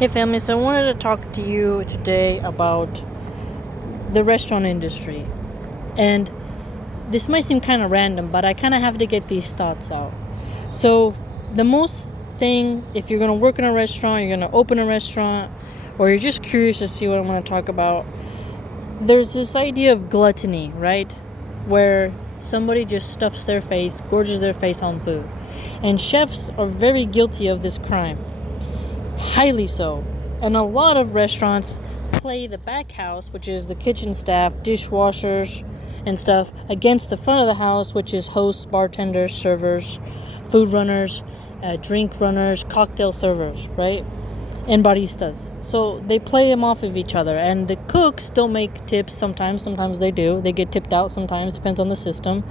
Hey family, so I wanted to talk to you today about the restaurant industry. And this might seem kind of random, but I kind of have to get these thoughts out. So, the most thing, if you're going to work in a restaurant, you're going to open a restaurant, or you're just curious to see what I'm going to talk about, there's this idea of gluttony, right? Where somebody just stuffs their face, gorges their face on food. And chefs are very guilty of this crime. Highly so. And a lot of restaurants play the back house, which is the kitchen staff, dishwashers, and stuff, against the front of the house, which is hosts, bartenders, servers, food runners, drink runners, cocktail servers, right? And baristas. So they play them off of each other. And the cooks don't make tips sometimes. Sometimes they do. They get tipped out sometimes. Depends on the system.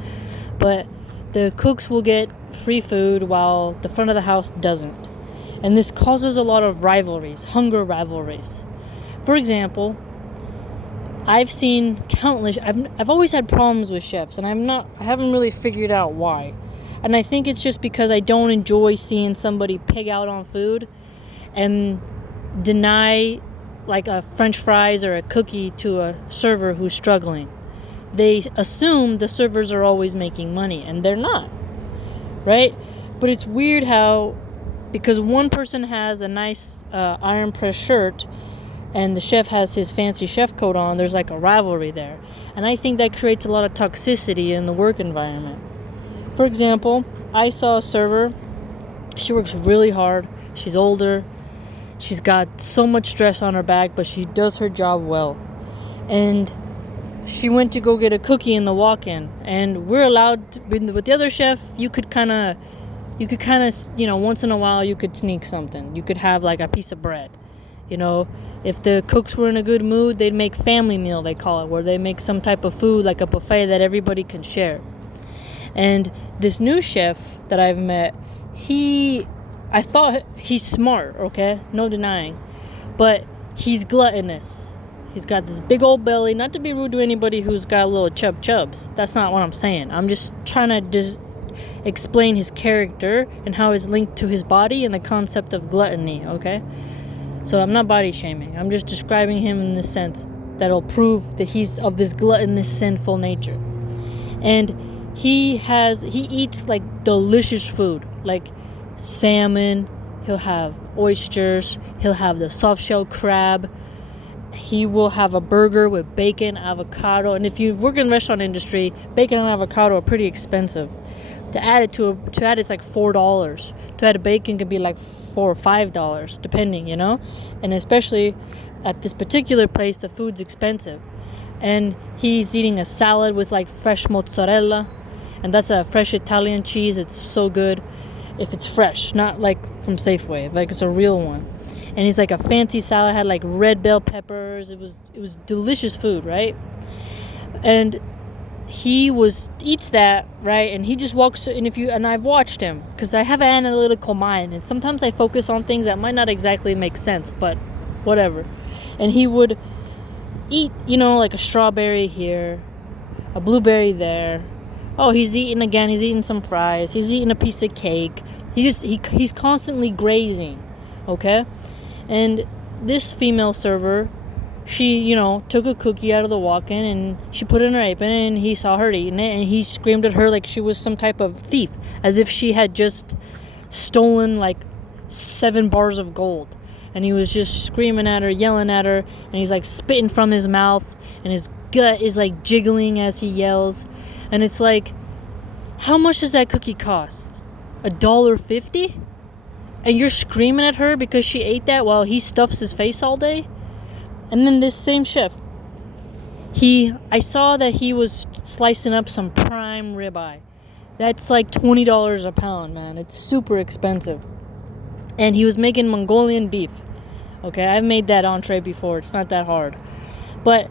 But the cooks will get free food while the front of the house doesn't. And this causes a lot of rivalries, hunger rivalries. For example, I've seen countless. I've always had problems with chefs, and I haven't really figured out why. And I think it's just because I don't enjoy seeing somebody pig out on food and deny like a French fries or a cookie to a server who's struggling. They assume the servers are always making money, and they're not, right? But it's weird how, because one person has a nice iron press shirt and the chef has his fancy chef coat on, there's like a rivalry there. And I think that creates a lot of toxicity in the work environment. For example, I saw a server. She works really hard. She's older. She's got so much stress on her back, but she does her job well. And she went to go get a cookie in the walk-in. And we're allowed to, with the other chef, you could kind of, once in a while you could sneak something. You could have like a piece of bread. If the cooks were in a good mood, they'd make family meal, they call it, where they make some type of food, like a buffet that everybody can share. And this new chef that I've met, I thought he's smart, okay? No denying. But he's gluttonous. He's got this big old belly. Not to be rude to anybody who's got little chubs. That's not what I'm saying. I'm just trying to explain his character and how it's linked to his body and the concept of gluttony, okay? So I'm not body shaming. I'm just describing him in the sense that'll prove that he's of this gluttonous, sinful nature. And he eats like delicious food, like salmon. He'll have oysters. He'll have the soft shell crab. He will have a burger with bacon, avocado. And if you work in the restaurant industry, bacon and avocado are pretty expensive. To add it's like $4. To add a bacon could be like $4 or $5, depending, And especially at this particular place, the food's expensive. And he's eating a salad with like fresh mozzarella, and that's a fresh Italian cheese. It's so good if it's fresh, not like from Safeway, like it's a real one. And he's like a fancy salad, had like red bell peppers. It was delicious food, right? And he eats that, right? And he just walks, and I've watched him because I have an analytical mind, and sometimes I focus on things that might not exactly make sense, but whatever. And he would eat, like a strawberry here, a blueberry there. Oh, he's eating again. He's eating some fries. He's eating a piece of cake. He's constantly grazing, okay? And this female server, she, took a cookie out of the walk-in and she put it in her apron, and he saw her eating it, and he screamed at her like she was some type of thief, as if she had just stolen like 7 bars of gold. And he was just screaming at her, yelling at her, and he's like spitting from his mouth, and his gut is like jiggling as he yells. And it's like, how much does that cookie cost? $1.50? And you're screaming at her because she ate that while he stuffs his face all day? And then this same chef, I saw that he was slicing up some prime ribeye. That's like $20 a pound, man. It's super expensive. And he was making Mongolian beef. Okay, I've made that entree before. It's not that hard. But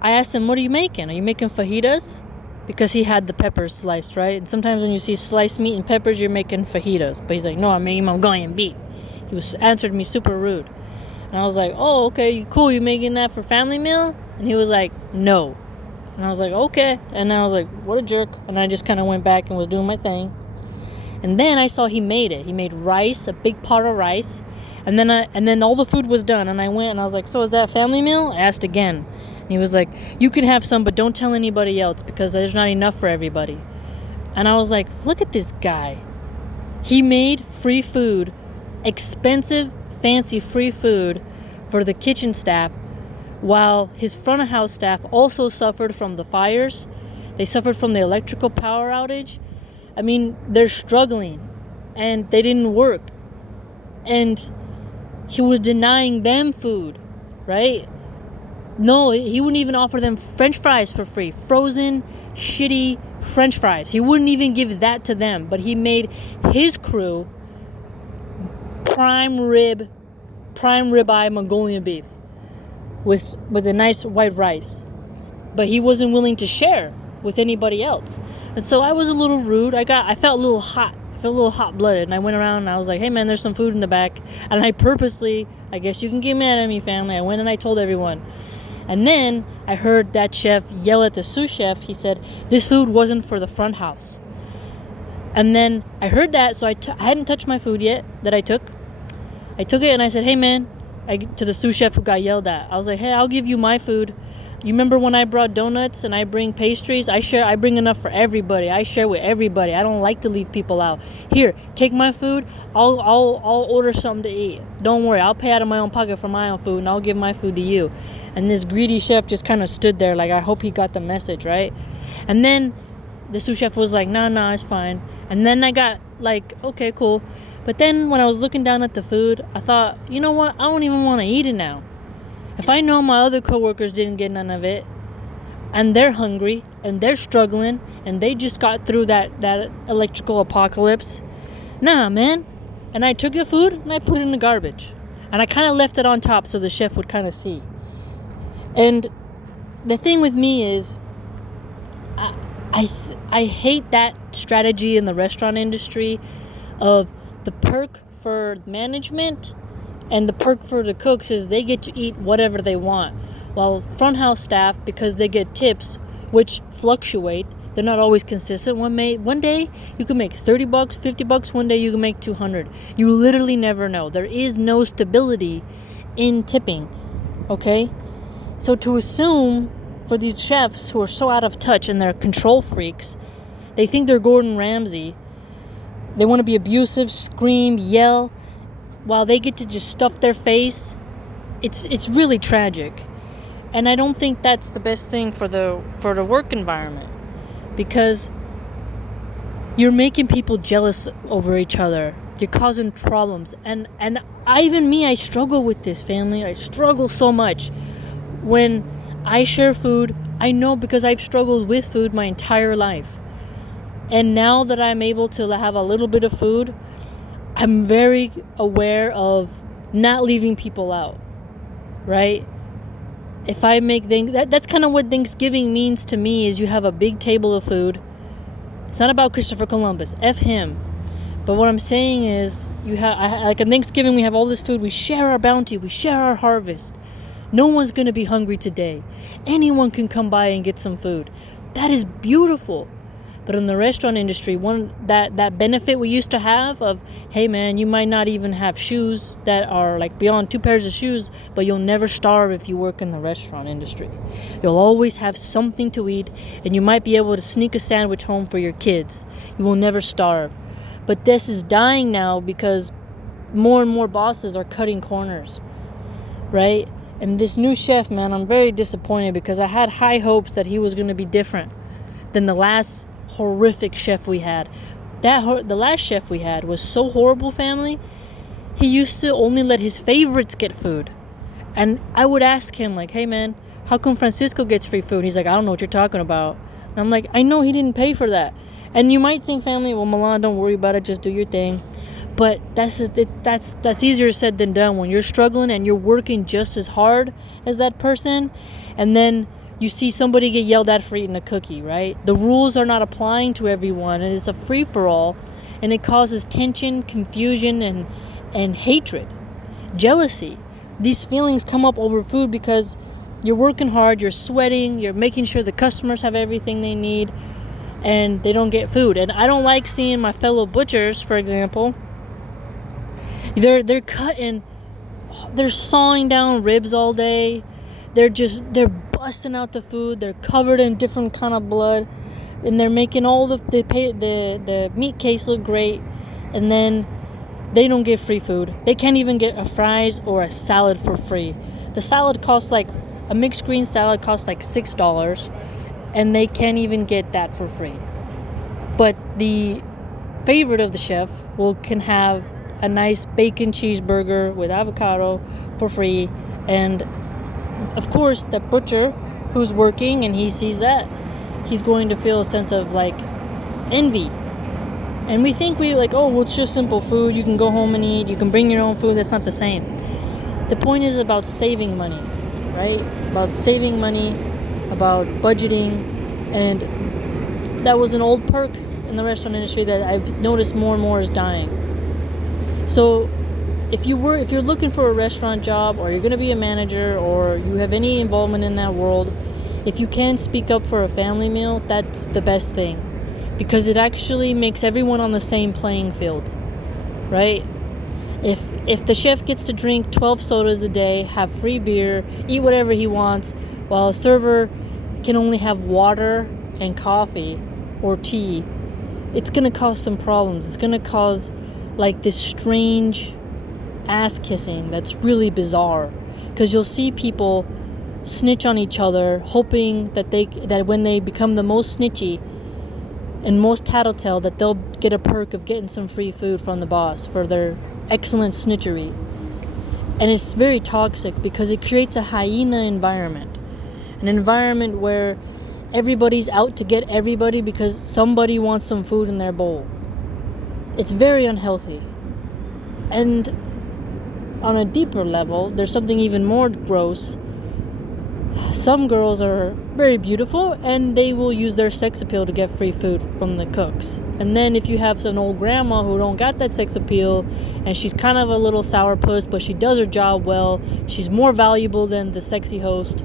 I asked him, what are you making? Are you making fajitas? Because he had the peppers sliced, right? And sometimes when you see sliced meat and peppers, you're making fajitas. But he's like, no, I'm making Mongolian beef. He answered me super rude. And I was like, oh, okay, cool. You making that for family meal? And he was like, no. And I was like, okay. And I was like, what a jerk. And I just kind of went back and was doing my thing. And then I saw he made it. He made rice, a big pot of rice. And then all the food was done, and I went and I was like, so is that family meal? I asked again. And he was like, you can have some, but don't tell anybody else because there's not enough for everybody. And I was like, look at this guy. He made free food, expensive, fancy free food for the kitchen staff, while his front of house staff also suffered from the fires. They suffered from the electrical power outage. I mean, they're struggling and they didn't work. And he was denying them food, right? No, he wouldn't even offer them French fries for free. Frozen, shitty French fries. He wouldn't even give that to them. But he made his crew prime ribeye Mongolian beef with a nice white rice. But he wasn't willing to share with anybody else. And so I was a little rude. I felt a little hot. I felt a little hot-blooded. And I went around and I was like, hey man, there's some food in the back. And I purposely, I guess you can get mad at me, family, I went and I told everyone. And then I heard that chef yell at the sous chef. He said, this food wasn't for the front house. And then I heard that, so I hadn't touched my food yet that I took. I took it and I said, hey man, to the sous chef who got yelled at. I was like, hey, I'll give you my food. You remember when I brought donuts and I bring pastries? I bring enough for everybody. I share with everybody. I don't like to leave people out. Here, take my food. I'll order something to eat. Don't worry, I'll pay out of my own pocket for my own food and I'll give my food to you. And this greedy chef just kind of stood there like, I hope he got the message, right? And then the sous chef was like, nah, it's fine. And then I got like, okay, cool. But then when I was looking down at the food, I thought, you know what? I don't even want to eat it now. If I know my other coworkers didn't get none of it, and they're hungry, and they're struggling, and they just got through that electrical apocalypse, nah, man. And I took the food, and I put it in the garbage. And I kind of left it on top so the chef would kind of see. And the thing with me is, I hate that strategy in the restaurant industry of the perk for management and the perk for the cooks is they get to eat whatever they want. While front house staff, because they get tips, which fluctuate, they're not always consistent. One day you can make $30, $50. One day you can make $200. You literally never know. There is no stability in tipping. Okay? So to assume for these chefs who are so out of touch and they're control freaks, they think they're Gordon Ramsay. They want to be abusive, scream, yell, while they get to just stuff their face. It's really tragic. And I don't think that's the best thing for the work environment, because you're making people jealous over each other. You're causing problems. And I struggle with this, family. I struggle so much. When I share food, I know because I've struggled with food my entire life. And now that I'm able to have a little bit of food, I'm very aware of not leaving people out, right? If I make things, that's kind of what Thanksgiving means to me, is you have a big table of food. It's not about Christopher Columbus, F him. But what I'm saying is, like on Thanksgiving, we have all this food. We share our bounty. We share our harvest. No one's going to be hungry today. Anyone can come by and get some food. That is beautiful. But in the restaurant industry, that benefit we used to have of, hey man, you might not even have shoes that are like beyond 2 pairs of shoes, but you'll never starve if you work in the restaurant industry. You'll always have something to eat, and you might be able to sneak a sandwich home for your kids. You will never starve. But this is dying now because more and more bosses are cutting corners, right? And this new chef, man, I'm very disappointed because I had high hopes that he was going to be different than the last horrific chef we had. The last chef we had was so horrible, family. He used to only let his favorites get food. And I would ask him, like, hey man, how come Francisco gets free food? He's like, I don't know what you're talking about. And I'm like, I know he didn't pay for that. And you might think, family, well, Milan, don't worry about it, just do your thing. But that's easier said than done when you're struggling and you're working just as hard as that person, and then you see somebody get yelled at for eating a cookie, right? The rules are not applying to everyone, and it's a free-for-all, and it causes tension, confusion, and hatred, jealousy. These feelings come up over food because you're working hard, you're sweating, you're making sure the customers have everything they need, and they don't get food. And I don't like seeing my fellow butchers, for example, they're cutting they're sawing down ribs all day. They're busting out the food. They're covered in different kind of blood, and they're making all the meat case look great, and then they don't get free food. They can't even get a fries or a salad for free. The salad costs like a mixed green salad costs like $6, and they can't even get that for free. But the favorite of the chef can have a nice bacon cheeseburger with avocado for free, and of course the butcher who's working and he sees that, he's going to feel a sense of like envy. And we think well, it's just simple food, you can go home and eat, you can bring your own food. That's not the same. The point is about saving money, right? About saving money, about budgeting. And that was an old perk in the restaurant industry that I've noticed more and more is dying. So if you're looking for a restaurant job, or you're going to be a manager, or you have any involvement in that world, if you can speak up for a family meal, that's the best thing, because it actually makes everyone on the same playing field, right? If the chef gets to drink 12 sodas a day, have free beer, eat whatever he wants, while a server can only have water and coffee or tea, it's going to cause some problems. It's going to cause like this strange ass kissing that's really bizarre, because you'll see people snitch on each other, hoping that when they become the most snitchy and most tattletale, that they'll get a perk of getting some free food from the boss for their excellent snitchery. And it's very toxic, because it creates a hyena environment, an environment where everybody's out to get everybody because somebody wants some food in their bowl. It's very unhealthy. And on a deeper level, there's something even more gross. Some girls are very beautiful, and they will use their sex appeal to get free food from the cooks. And then if you have an old grandma who don't got that sex appeal, and she's kind of a little sourpuss, but she does her job well, she's more valuable than the sexy host,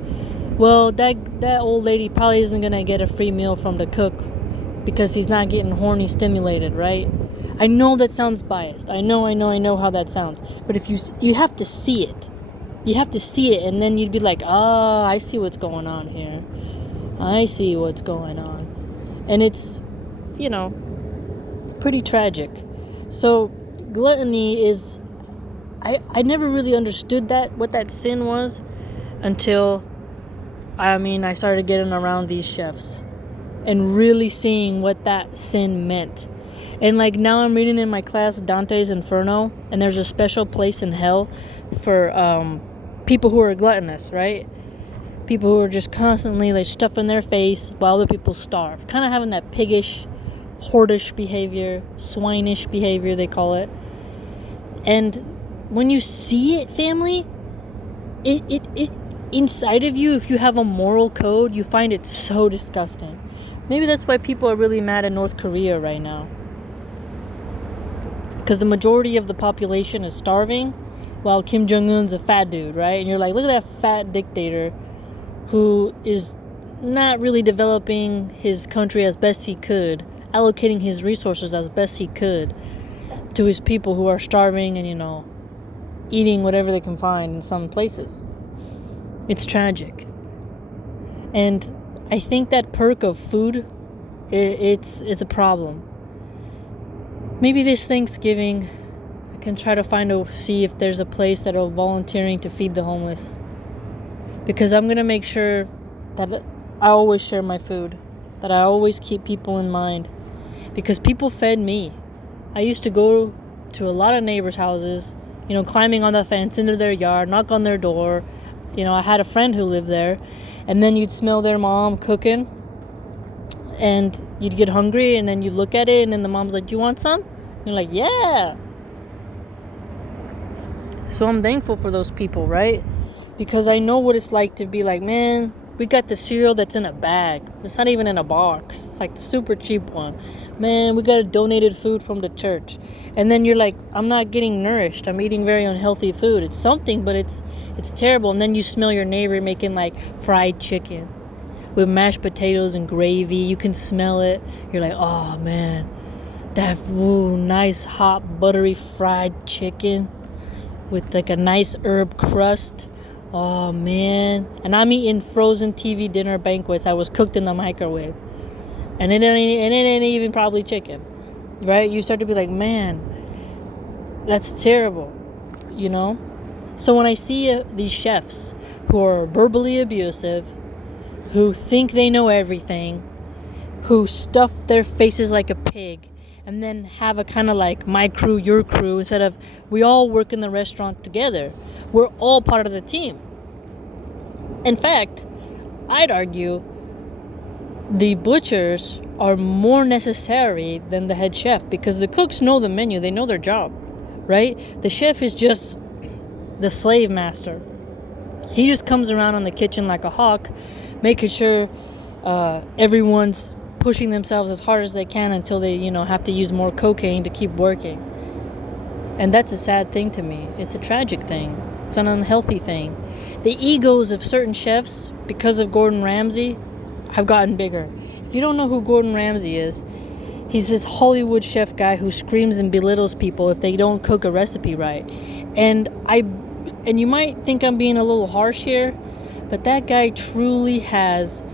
well, that old lady probably isn't gonna get a free meal from the cook, because he's not getting horny stimulated, right? I know that sounds biased. I know how that sounds. But if you have to see it. You have to see it, and then you'd be like, I see what's going on here. I see what's going on. And it's, pretty tragic. So gluttony is, I never really understood what that sin was, until I started getting around these chefs and really seeing what that sin meant. And like now I'm reading in my class Dante's Inferno, and there's a special place in hell for people who are gluttonous, right? People who are just constantly like stuffing their face while other people starve, kind of having that piggish, hordish behavior, swinish behavior they call it. And when you see it, family, it inside of you, if you have a moral code, you find it so disgusting. Maybe that's why people are really mad at North Korea right now, because the majority of the population is starving, while Kim Jong-un's a fat dude, right? And you're like, look at that fat dictator who is not really developing his country as best he could, allocating his resources as best he could to his people who are starving and, eating whatever they can find in some places. It's tragic. And I think that perk of food, it's a problem. Maybe this Thanksgiving, I can try to see if there's a place that are volunteering to feed the homeless. Because I'm going to make sure that I always share my food. That I always keep people in mind. Because people fed me. I used to go to a lot of neighbors' houses, climbing on the fence into their yard, knock on their door. I had a friend who lived there. And then you'd smell their mom cooking. And you'd get hungry, and then you look at it, and then the mom's like, do you want some? And you're like, yeah. So I'm thankful for those people, right? Because I know what it's like to be like, man, we got the cereal that's in a bag. It's not even in a box. It's like the super cheap one. Man, we got a donated food from the church. And then you're like, I'm not getting nourished. I'm eating very unhealthy food. It's something, but it's terrible. And then you smell your neighbor making like fried chicken with mashed potatoes and gravy. You can smell it. You're like, oh man, that nice hot buttery fried chicken. with like a nice herb crust. Oh man. And I'm eating frozen TV dinner banquets that was cooked in the microwave. And it ain't even probably chicken. Right? You start to be like, man, that's terrible. You know? So when I see these chefs who are verbally abusive, who think they know everything, who stuff their faces like a pig, and then have a kind of like my crew, your crew, instead of we all work in the restaurant together. We're all part of the team. In fact, I'd argue the butchers are more necessary than the head chef, because the cooks know the menu, they know their job, right? The chef is just the slave master. He just comes around on the kitchen like a hawk, making sure everyone's pushing themselves as hard as they can until they, have to use more cocaine to keep working. And that's a sad thing to me. It's a tragic thing. It's an unhealthy thing. The egos of certain chefs, because of Gordon Ramsay, have gotten bigger. If you don't know who Gordon Ramsay is, he's this Hollywood chef guy who screams and belittles people if they don't cook a recipe right. And you might think I'm being a little harsh here, but that guy truly has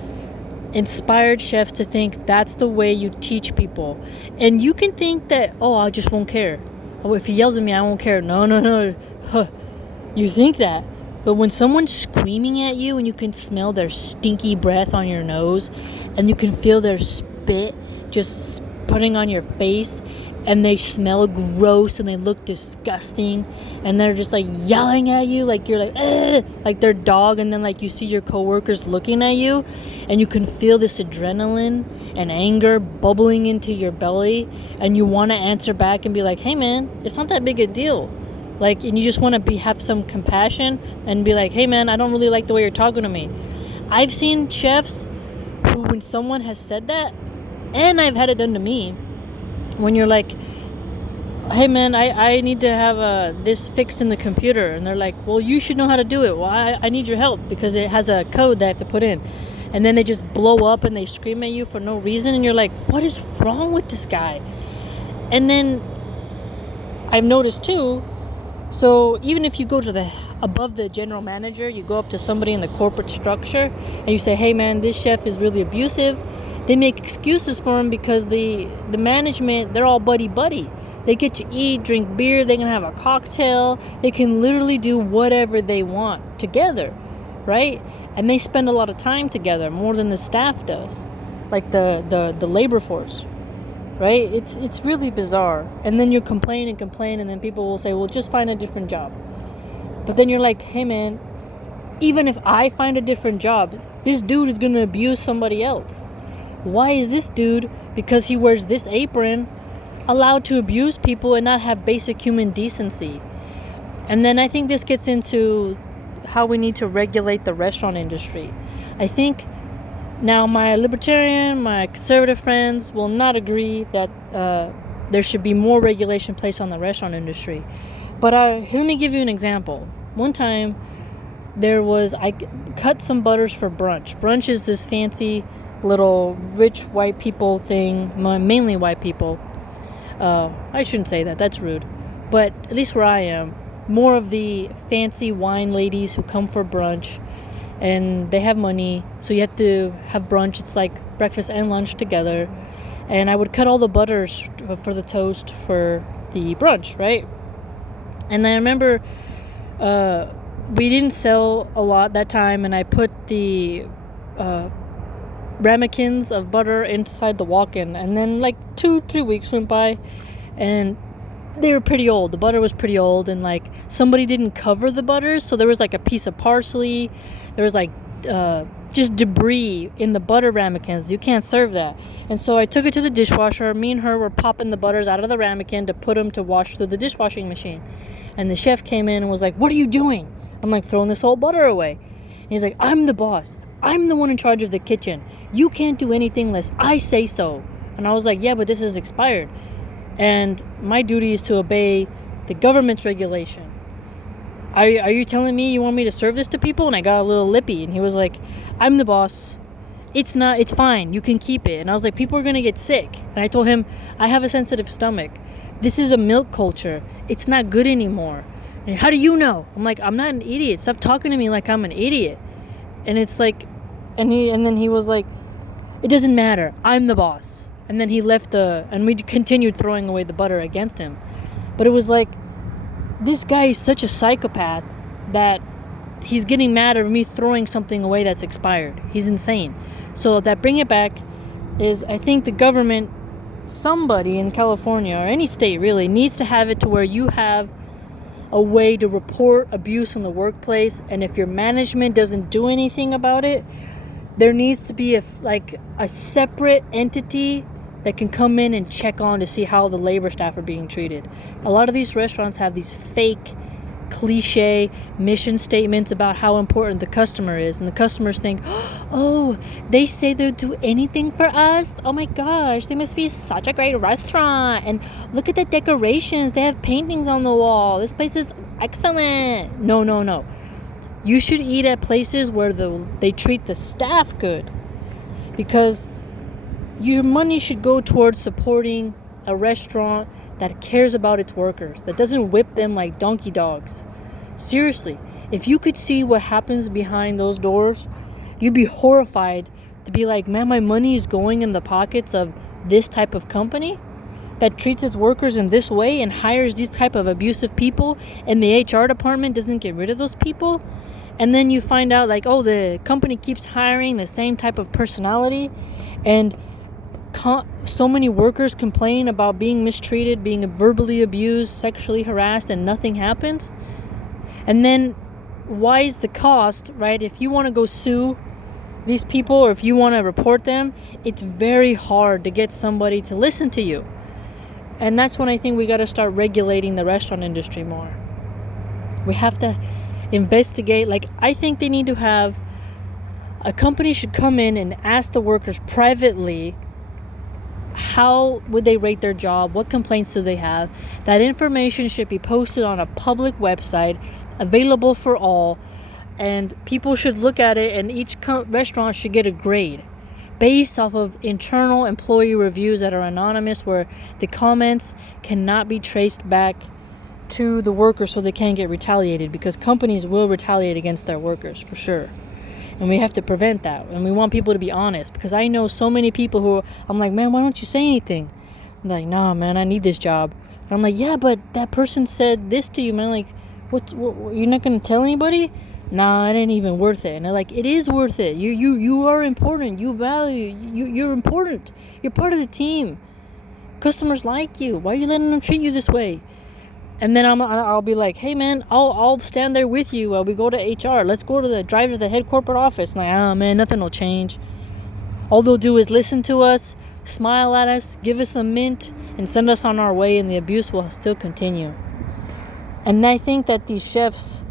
inspired chefs to think that's the way you teach people. And you can think that, I just won't care. Oh, if he yells at me, I won't care. No. Huh. You think that. But when someone's screaming at you and you can smell their stinky breath on your nose and you can feel their spit just putting on your face, and they smell gross and they look disgusting, and they're just like yelling at you like you're like, ugh, like their dog, and then like you see your coworkers looking at you and you can feel this adrenaline and anger bubbling into your belly, and you want to answer back and be like, hey man, it's not that big a deal. Like, and you just want to have some compassion and be like, hey man, I don't really like the way you're talking to me. I've seen chefs who, when someone has said that, and I've had it done to me, when you're like, hey man, I need to have this fixed in the computer, and they're like, well, you should know how to do it. Well, I need your help because it has a code that I have to put in. And then they just blow up and they scream at you for no reason, and you're like, what is wrong with this guy? And then I've noticed too, so even if you go to above the general manager, you go up to somebody in the corporate structure and you say, hey man, this chef is really abusive. They make excuses for him because the management, they're all buddy. They get to eat, drink beer, they can have a cocktail, they can literally do whatever they want together, right? And they spend a lot of time together, more than the staff does, like the labor force, right? It's really bizarre. And then you complain, and then people will say, well, just find a different job. But then you're like, hey man, even if I find a different job, this dude is gonna abuse somebody else. Why is this dude, because he wears this apron, allowed to abuse people and not have basic human decency? And then I think this gets into how we need to regulate the restaurant industry. I think now my libertarian, my conservative friends will not agree that there should be more regulation placed on the restaurant industry. But let me give you an example. One time, I cut some butters for brunch. Brunch is this fancy little rich white people thing, mainly white people. I shouldn't say that, that's rude. But at least where I am, more of the fancy wine ladies who come for brunch, and they have money, so you have to have brunch. It's like breakfast and lunch together. And I would cut all the butters for the toast for the brunch, right? And I remember we didn't sell a lot that time, and I put the ramekins of butter inside the walk-in, and then like 2-3 weeks went by, and they were pretty old. The butter was pretty old, and like somebody didn't cover the butters, so there was like a piece of parsley, there was like just debris in the butter ramekins. You can't serve that. And so I took it to the dishwasher. Me and her were popping the butters out of the ramekin to put them to wash through the dishwashing machine. And the chef came in and was like, what are you doing? I'm like, throwing this whole butter away. And he's like, I'm the boss. I'm the one in charge of the kitchen. You can't do anything unless I say so. And I was like, yeah, but this is expired. And my duty is to obey the government's regulation. Are you telling me you want me to serve this to people? And I got a little lippy. And he was like, I'm the boss. It's fine. You can keep it. And I was like, people are going to get sick. And I told him, I have a sensitive stomach. This is a milk culture. It's not good anymore. And how do you know? I'm like, I'm not an idiot. Stop talking to me like I'm an idiot. And it's like, and then he was like, it doesn't matter. I'm the boss. And then he left and we continued throwing away the butter against him. But it was like, this guy is such a psychopath that he's getting mad at me throwing something away that's expired. He's insane. So that bring it back is, I think the government, somebody in California or any state really, needs to have it to where you have a way to report abuse in the workplace. And if your management doesn't do anything about it, there needs to be a separate entity that can come in and check on to see how the labor staff are being treated. A lot of these restaurants have these fake, cliche mission statements about how important the customer is, and the customers think, oh, they say they'll do anything for us. Oh my gosh, they must be such a great restaurant, and look at the decorations, they have paintings on the wall, this place is excellent. No, you should eat at places where they treat the staff good, because your money should go towards supporting a restaurant that cares about its workers, that doesn't whip them like donkey dogs. Seriously, if you could see what happens behind those doors, you'd be horrified to be like, man, my money is going in the pockets of this type of company that treats its workers in this way and hires these type of abusive people, and the HR department doesn't get rid of those people. And then you find out like, oh, the company keeps hiring the same type of personality, and so many workers complain about being mistreated, being verbally abused, sexually harassed, and nothing happens. And then why is the cost, right? If you want to go sue these people, or if you want to report them, it's very hard to get somebody to listen to you. And that's when I think we got to start regulating the restaurant industry more. We have to investigate. Like, I think they need to have a company should come in and ask the workers privately, how would they rate their job? What complaints do they have? That information should be posted on a public website, available for all, and people should look at it, and each restaurant should get a grade based off of internal employee reviews that are anonymous, where the comments cannot be traced back to the workers, so they can't get retaliated, because companies will retaliate against their workers for sure. And we have to prevent that. And we want people to be honest, because I know so many people who, I'm like, man, why don't you say anything? I'm like, nah, man, I need this job. And I'm like, yeah, but that person said this to you, man. Like, what you're not going to tell anybody? Nah, it ain't even worth it. And they're like, it is worth it. You are important. You value. You're important. You're part of the team. Customers like you. Why are you letting them treat you this way? And then I'll be like, hey man, I'll stand there with you while we go to HR. Let's go to drive to the head corporate office. And like, oh man, nothing will change. All they'll do is listen to us, smile at us, give us a mint, and send us on our way, and the abuse will still continue. And I think that these chefs,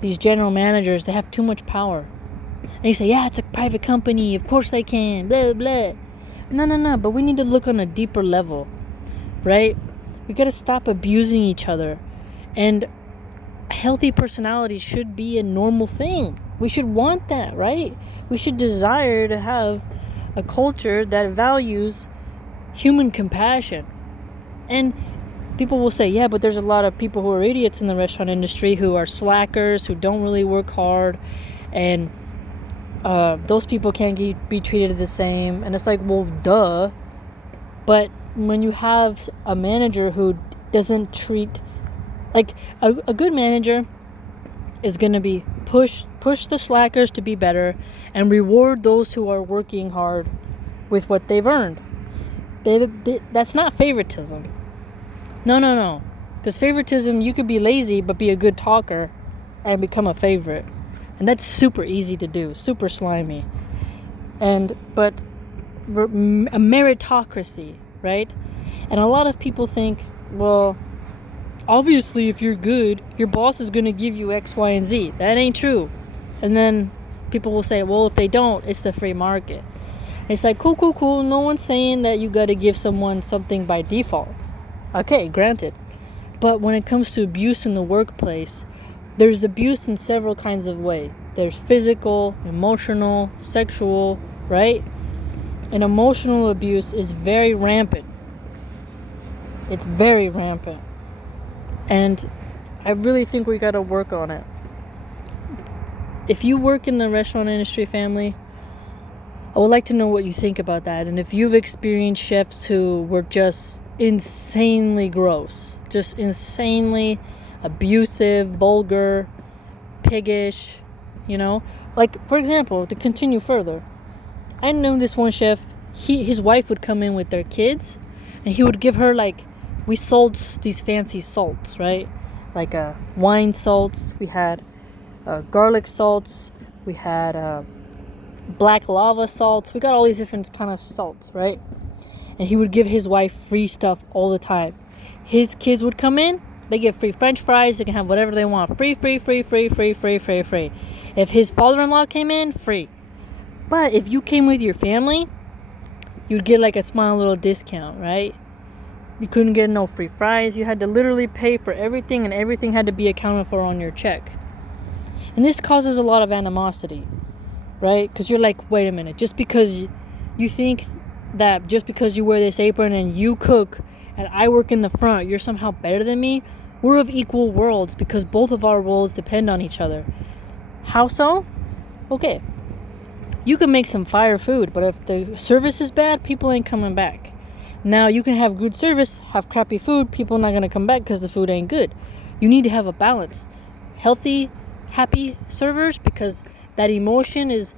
these general managers, they have too much power. And you say, yeah, it's a private company, of course they can, blah, blah. No, but we need to look on a deeper level, right? We got to stop abusing each other. And healthy personality should be a normal thing. We should want that, right? We should desire to have a culture that values human compassion. And people will say, yeah, but there's a lot of people who are idiots in the restaurant industry, who are slackers, who don't really work hard, and those people can't be treated the same. And it's like, well, duh. But when you have a manager who doesn't treat, like, a good manager is going to be push the slackers to be better, and reward those who are working hard with what they've earned. That's not favoritism. No. Because favoritism, you could be lazy but be a good talker and become a favorite. And that's super easy to do, super slimy. But a meritocracy, right? And a lot of people think, well, obviously if you're good, your boss is going to give you X, Y, and Z. That ain't true. And then people will say, well, if they don't, it's the free market. It's like, cool. No one's saying that you got to give someone something by default. Okay, granted. But when it comes to abuse in the workplace, there's abuse in several kinds of ways. There's physical, emotional, sexual, right? And emotional abuse is very rampant. It's very rampant. And I really think we gotta work on it. If you work in the restaurant industry, family, I would like to know what you think about that. And if you've experienced chefs who were just insanely gross, just insanely abusive, vulgar, piggish, like, for example, to continue further, I know this one chef, his wife would come in with their kids, and he would give her, like, we sold these fancy salts, right? Like wine salts, we had garlic salts, we had black lava salts, we got all these different kind of salts, right? And he would give his wife free stuff all the time. His kids would come in, they get free french fries, they can have whatever they want. Free. If his father-in-law came in, free. But if you came with your family, you'd get like a small little discount, right? You couldn't get no free fries. You had to literally pay for everything, and everything had to be accounted for on your check. And this causes a lot of animosity, right? Because you're like, wait a minute, just because you think that just because you wear this apron and you cook and I work in the front, you're somehow better than me. We're of equal worlds because both of our roles depend on each other. How so? Okay, you can make some fire food, but if the service is bad, people ain't coming back. Now, you can have good service, have crappy food, people not going to come back because the food ain't good. You need to have a balance. Healthy, happy servers, because that emotion is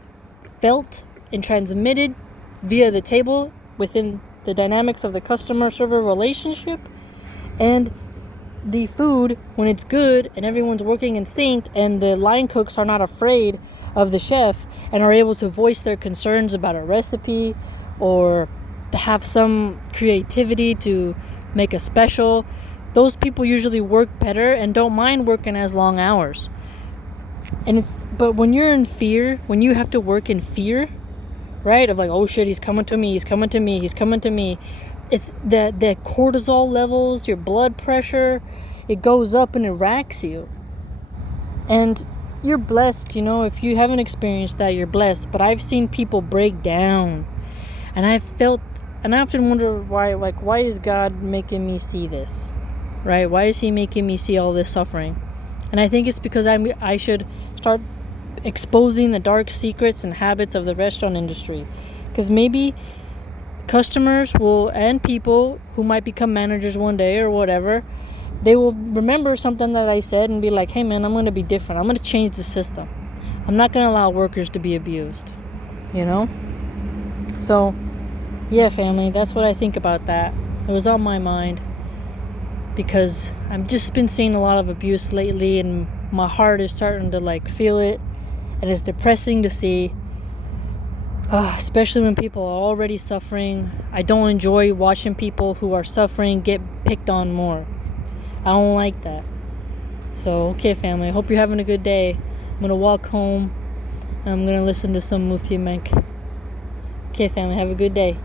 felt and transmitted via the table within the dynamics of the customer-server relationship. And the food, when it's good and everyone's working in sync and the line cooks are not afraid of the chef and are able to voice their concerns about a recipe or to have some creativity to make a special, those people usually work better and don't mind working as long hours. But when you're in fear, when you have to work in fear, right, of like, oh shit, he's coming to me, it's the cortisol levels, your blood pressure, it goes up and it racks you. And you're blessed, if you haven't experienced that, you're blessed. But I've seen people break down, and I often wonder why is God making me see this, right? Why is he making me see all this suffering? And I think it's because I should start exposing the dark secrets and habits of the restaurant industry, because maybe customers and people who might become managers one day or whatever, they will remember something that I said and be like, hey man, I'm going to be different. I'm going to change the system. I'm not going to allow workers to be abused, So yeah, family, that's what I think about that. It was on my mind because I've just been seeing a lot of abuse lately, and my heart is starting to feel it, and it's depressing to see, especially when people are already suffering. I don't enjoy watching people who are suffering get picked on more. I don't like that. So, okay, family, I hope you're having a good day. I'm going to walk home, and I'm going to listen to some Mufti Menk. Okay, family, have a good day.